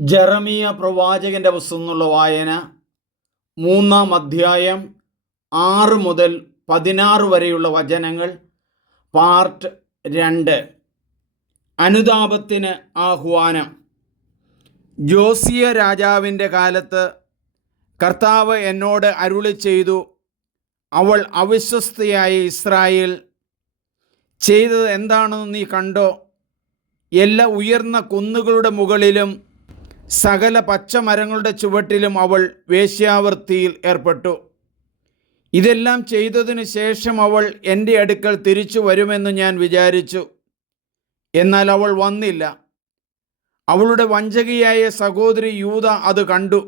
ജെറമിയ പ്രവാചകന്റെ പുസ്തകം എന്നുള്ള വായന 3-ാം അധ്യായം 6 മുതൽ 16 വരെയുള്ള വചനങ്ങൾ. പാർട്ട് 2. അനുതാപത്തിന് ആഹ്വാനം. ജോസിയ രാജാവിൻ്റെ കാലത്ത് കർത്താവ് എന്നോട് അരുളി ചെയ്തു, അവൾ അവിശ്വസ്തയായ ഇസ്രായേൽ ചെയ്തത് എന്താണെന്ന് നീ കണ്ടോ? എല്ലാ ഉയർന്ന കുന്നുകളുടെ മുകളിലും സകല പച്ചമരങ്ങളുടെ ചുവട്ടിലും അവൾ വേശ്യാവൃത്തിയിൽ ഏർപ്പെട്ടു. ഇതെല്ലാം ചെയ്തതിനു ശേഷം അവൾ എൻ്റെ അടുക്കൽ തിരിച്ചു വരുമെന്ന് ഞാൻ വിചാരിച്ചു. എന്നാൽ അവൾ വന്നില്ല. അവളുടെ വഞ്ചകിയായ സഹോദരി യൂദ അത് കണ്ടു.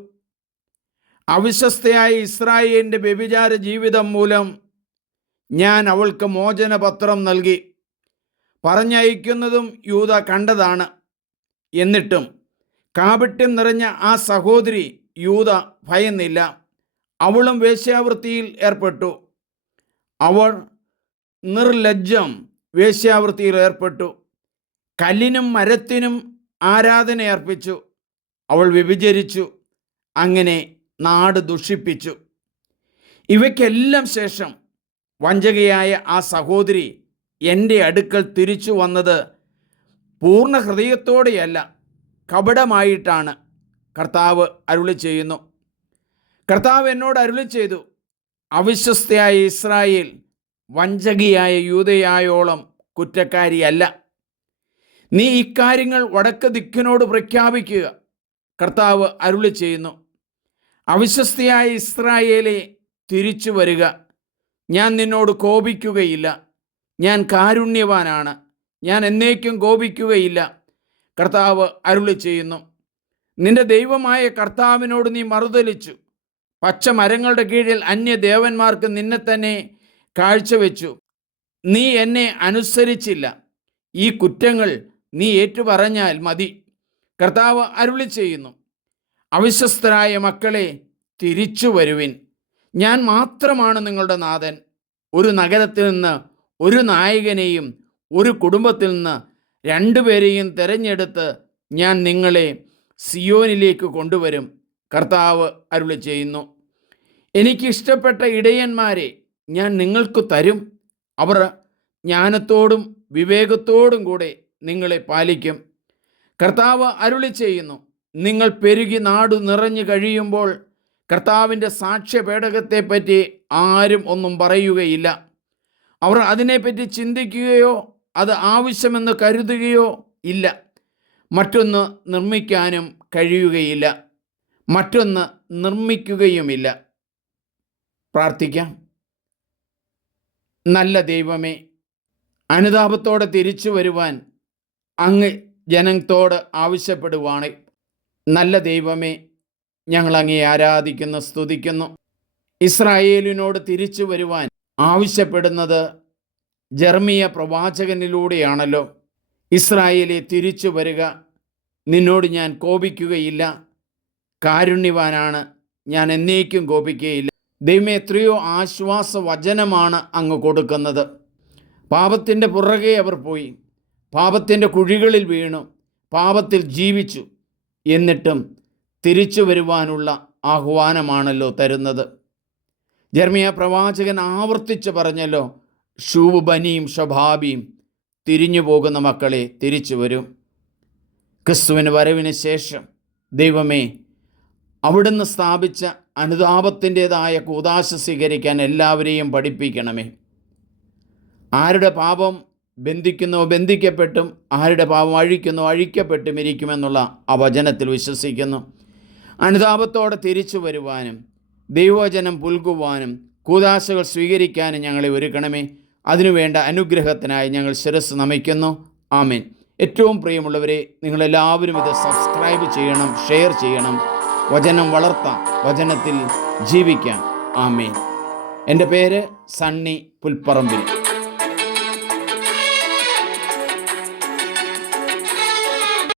അവിശ്വസ്തയായ ഇസ്രായേലിൻ്റെ വ്യഭിചാര ജീവിതം മൂലം ഞാൻ അവൾക്ക് മോചനപത്രം നൽകി. പറഞ്ഞയക്കുന്നതും യൂദ കണ്ടതാണ്. എന്നിട്ടും കാപട്യം നിറഞ്ഞ ആ സഹോദരി യൂദ ഭയന്നില്ല. അവളും വേശ്യാവൃത്തിയിൽ ഏർപ്പെട്ടു. അവൾ നിർലജ്ജം വേശ്യാവൃത്തിയിൽ ഏർപ്പെട്ടു. കല്ലിനും മരത്തിനും ആരാധന അർപ്പിച്ചു. അവൾ വ്യഭിചരിച്ചു. അങ്ങനെ നാട് ദുഷിപ്പിച്ചു. ഇവയ്ക്കെല്ലാം ശേഷം വഞ്ചകയായ ആ സഹോദരി എൻ്റെ അടുക്കൽ തിരിച്ചു വന്നത് പൂർണ്ണ ഹൃദയത്തോടെയല്ല, കപടമായിട്ടാണ്. കർത്താവ് അരുളി ചെയ്യുന്നു. കർത്താവ് എന്നോട് അരുളി ചെയ്തു, അവിശ്വസ്തയായ ഇസ്രായേൽ വഞ്ചകിയായ യൂദയായോളം കുറ്റക്കാരിയല്ല. നീ ഇക്കാര്യങ്ങൾ വടക്ക് ദിക്കിനോട് പ്രഖ്യാപിക്കുക. കർത്താവ് അരുളി ചെയ്യുന്നു, അവിശ്വസ്തയായ ഇസ്രായേലെ, തിരിച്ചു വരിക. ഞാൻ നിന്നോട് കോപിക്കുകയില്ല. ഞാൻ കാരുണ്യവാനാണ്. ഞാൻ എന്നേക്കും കോപിക്കുകയില്ല. കർത്താവ് അരുളി ചെയ്യുന്നു. നിന്റെ ദൈവമായ കർത്താവിനോട് നീ മറുതലിച്ചു. പച്ചമരങ്ങളുടെ കീഴിൽ അന്യദേവന്മാർക്ക് നിന്നെ തന്നെ കാഴ്ചവെച്ചു. നീ എന്നെ അനുസരിച്ചില്ല. ഈ കുറ്റങ്ങൾ നീ ഏറ്റുപറഞ്ഞാൽ മതി. കർത്താവ് അരുളി ചെയ്യുന്നു, അവിശ്വസ്തരായ മക്കളെ, തിരിച്ചു വരുവിൻ. ഞാൻ മാത്രമാണ് നിങ്ങളുടെ നാഥൻ. ഒരു നഗരത്തിൽ നിന്ന് ഒരു നായകനെയും ഒരു കുടുംബത്തിൽ നിന്ന് 2 പേരെയും തിരഞ്ഞെടുത്ത് ഞാൻ നിങ്ങളെ സിയോനിലേക്ക് കൊണ്ടുവരും. കർത്താവ് അരുളി ചെയ്യുന്നു, എനിക്കിഷ്ടപ്പെട്ട ഇടയന്മാരെ ഞാൻ നിങ്ങൾക്ക് തരും. അവർ ജ്ഞാനത്തോടും വിവേകത്തോടും കൂടെ നിങ്ങളെ പാലിക്കും. കർത്താവ് അരുളി ചെയ്യുന്നു, നിങ്ങൾ പെരുകി നാടു നിറഞ്ഞു കഴിയുമ്പോൾ കർത്താവിൻ്റെ സാക്ഷ്യപേടകത്തെപ്പറ്റി ആരും ഒന്നും പറയുകയില്ല. അവർ അതിനെപ്പറ്റി ചിന്തിക്കുകയോ അത് ആവശ്യമെന്ന് കരുതുകയോ ഇല്ല. മറ്റൊന്ന് നിർമ്മിക്കാനും കഴിയുകയില്ല, മറ്റൊന്ന് നിർമ്മിക്കുകയുമില്ല. പ്രാർത്ഥിക്കാം. നല്ല ദൈവമേ, അനുതാപത്തോടെ തിരിച്ചു വരുവാൻ അങ്ങ് ജനത്തോട് ആവശ്യപ്പെടുവാണ്. നല്ല ദൈവമേ, ഞങ്ങൾ അങ്ങേ ആരാധിക്കുന്നു, സ്തുതിക്കുന്നു. ഇസ്രായേലിനോട് തിരിച്ചു വരുവാൻ ആവശ്യപ്പെടുന്നത് ജെറമിയ പ്രവാചകനിലൂടെയാണല്ലോ. ഇസ്രായേലെ, തിരിച്ചു വരിക. നിന്നോട് ഞാൻ കോപിക്കുകയില്ല. കാരുണ്യവാനാണ്. ഞാൻ എന്നേക്കും കോപിക്കുകയില്ല. ദൈവമേ, എത്രയോ ആശ്വാസ വചനമാണ് അങ്ങ് കൊടുക്കുന്നത്. പാപത്തിൻ്റെ പുറകെ അവർ പോയി, പാപത്തിൻ്റെ കുഴികളിൽ വീണു, പാപത്തിൽ ജീവിച്ചു. എന്നിട്ടും തിരിച്ചു വരുവാനുള്ള ആഹ്വാനമാണല്ലോ തരുന്നത്. ജെറമിയ പ്രവാചകൻ ആവർത്തിച്ച് പറഞ്ഞല്ലോ, ഷൂബ് ബനിയും ഷഭാബിയും, തിരിഞ്ഞു പോകുന്ന മക്കളെ, തിരിച്ചു വരും. ക്രിസ്തുവിന് വരവിന് ശേഷം ദൈവമേ, അവിടുന്ന് സ്ഥാപിച്ച അനുതാപത്തിൻ്റെതായ കൂദാശ സ്വീകരിക്കാൻ എല്ലാവരെയും പഠിപ്പിക്കണമേ. ആരുടെ പാപം ബന്ധിക്കുന്നോ ബന്ധിക്കപ്പെട്ടും, ആരുടെ പാപം അഴിക്കുന്നോ അഴിക്കപ്പെട്ടും ഇരിക്കുമെന്നുള്ള ആ വചനത്തിൽ വിശ്വസിക്കുന്നു. അനുതാപത്തോടെ തിരിച്ചു വരുവാനും ദൈവവചനം പുൽകുവാനും കൂദാശകൾ സ്വീകരിക്കാനും ഞങ്ങളെ ഒരുക്കണമേ. അതിനുവേണ്ട അനുഗ്രഹത്തിനായി ഞങ്ങൾ ശിരസ്സ് നമിക്കുന്നു. ആമേൻ. ഏറ്റവും പ്രിയമുള്ളവരെ, നിങ്ങളെല്ലാവരും ഇത് സബ്സ്ക്രൈബ് ചെയ്യണം, ഷെയർ ചെയ്യണം. വചനം വളർത്താം, വചനത്തിൽ ജീവിക്കാം. ആമേൻ. എൻ്റെ പേര് സണ്ണി പുൽപ്പറമ്പിൽ.